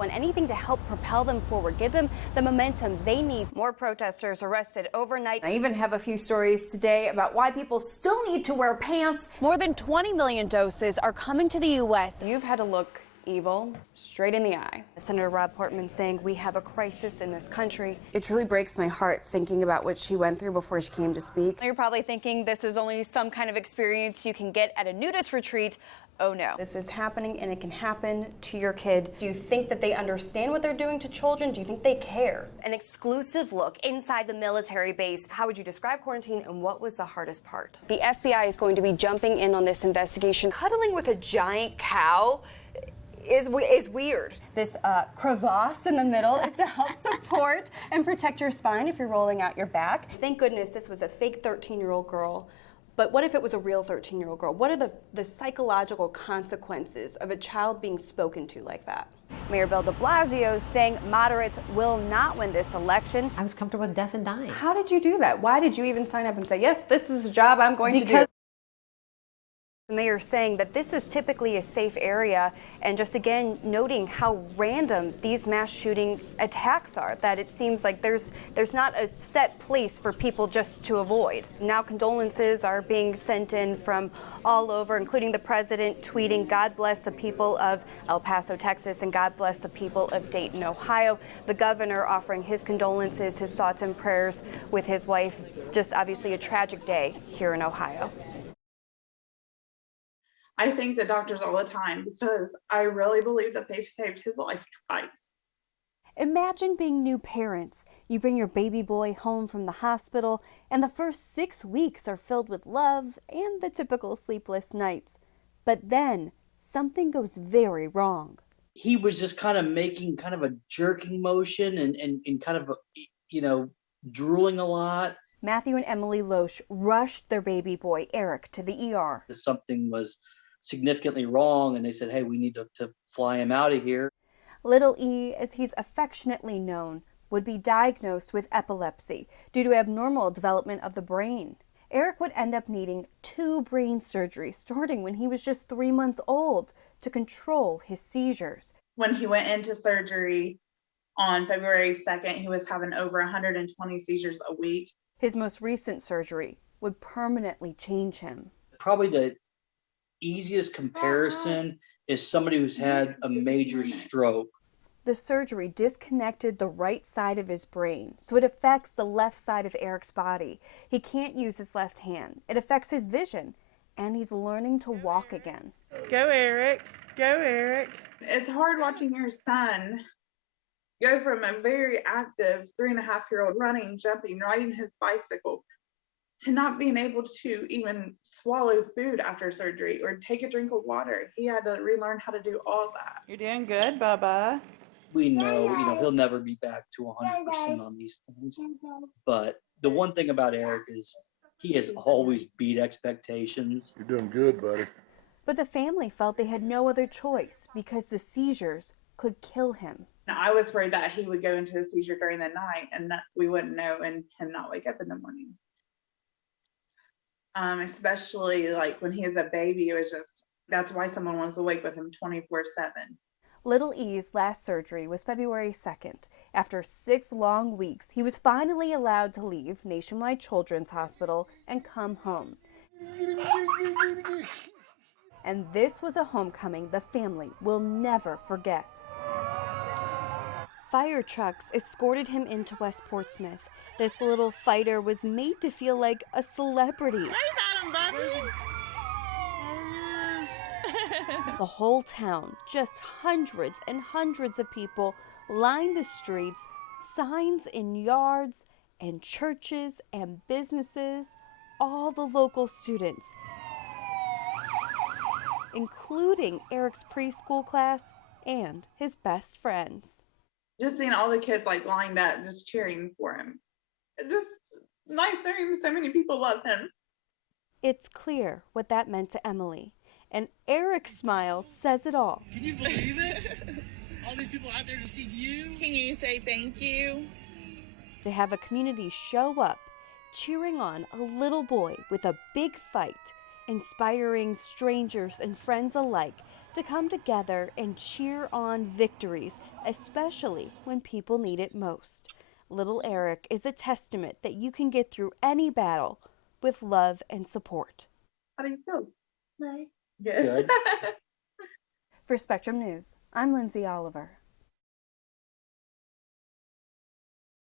And anything to help propel them forward, give them the momentum they need. More protesters arrested overnight. I even have a few stories today about why people still need to wear pants. More than 20 million doses are coming to the U.S. You've had to look evil straight in the eye. Senator Rob Portman saying we have a crisis in this country. It truly breaks my heart thinking about what she went through before she came to speak. You're probably thinking this is only some kind of experience you can get at a nudist retreat. Oh no. This is happening and it can happen to your kid. Do you think that they understand what they're doing to children? Do you think they care? An exclusive look inside the military base. How would you describe quarantine and what was the hardest part? The FBI is going to be jumping in on this investigation. Cuddling with a giant cow is weird. This crevasse in the middle is to help support and protect your spine if you're rolling out your back. Thank goodness this was a fake 13-year-old girl. But what if it was a real 13-year-old girl? What are the psychological consequences of a child being spoken to like that? Mayor Bill de Blasio is saying moderates will not win this election. I was comfortable with death and dying. How did you do that? Why did you even sign up and say, yes, this is a job I'm going to do? The mayor saying that this is typically a safe area, and just again noting how random these mass shooting attacks are, that it seems like there's not a set place for people just to avoid. Now condolences are being sent in from all over, including the president tweeting, God bless the people of El Paso, Texas, and God bless the people of Dayton, Ohio. The governor offering his condolences, his thoughts and prayers with his wife. Just obviously a tragic day here in Ohio. I thank the doctors all the time because I really believe that they've saved his life twice. Imagine being new parents. You bring your baby boy home from the hospital, and the first 6 weeks are filled with love and the typical sleepless nights. But then something goes very wrong. He was just kind of making kind of a jerking motion and kind of, drooling a lot. Matthew and Emily Loesch rushed their baby boy, Eric, to the ER. Something was significantly wrong, and they said, hey, we need to fly him out of here. Little E, as he's affectionately known, would be diagnosed with epilepsy due to abnormal development of the brain. Eric would end up needing 2 brain surgeries starting when he was just 3 months old to control his seizures. When he went into surgery on February 2nd, he was having over 120 seizures a week. His most recent surgery would permanently change him. Probably the easiest comparison is somebody who's had a major stroke. The surgery disconnected the right side of his brain, so it affects the left side of Eric's body. He can't use his left hand. It affects his vision, and he's learning to walk again. Go, Eric. Go, Eric. It's hard watching your son go from a very active 3.5-year-old running, jumping, riding his bicycle, to not being able to even swallow food after surgery or take a drink of water. He had to relearn how to do all that. You're doing good, Bubba. We know, he'll never be back to 100% on these things. But the one thing about Eric is he has always beat expectations. You're doing good, buddy. But the family felt they had no other choice because the seizures could kill him. I was worried that he would go into a seizure during the night and that we wouldn't know and him not wake up in the morning. Especially like when he was a baby, it was just, that's why someone was awake with him 24/7. Little E's last surgery was February 2nd. After 6 long weeks, he was finally allowed to leave Nationwide Children's Hospital and come home. And this was a homecoming the family will never forget. Fire trucks escorted him into West Portsmouth. This little fighter was made to feel like a celebrity. The whole town, just hundreds and hundreds of people, lined the streets, signs in yards and churches and businesses, all the local students, including Eric's preschool class and his best friends. Just seeing all the kids like lined up, just cheering for him. Just nice hearing so many people love him. It's clear what that meant to Emily, and Eric's smile says it all. Can you believe it? All these people out there to see you. Can you say thank you? To have a community show up, cheering on a little boy with a big fight, inspiring strangers and friends alike to come together and cheer on victories, especially when people need it most. Little Eric is a testament that you can get through any battle with love and support. How do you feel? Good. Good. For Spectrum News, I'm Lindsay Oliver.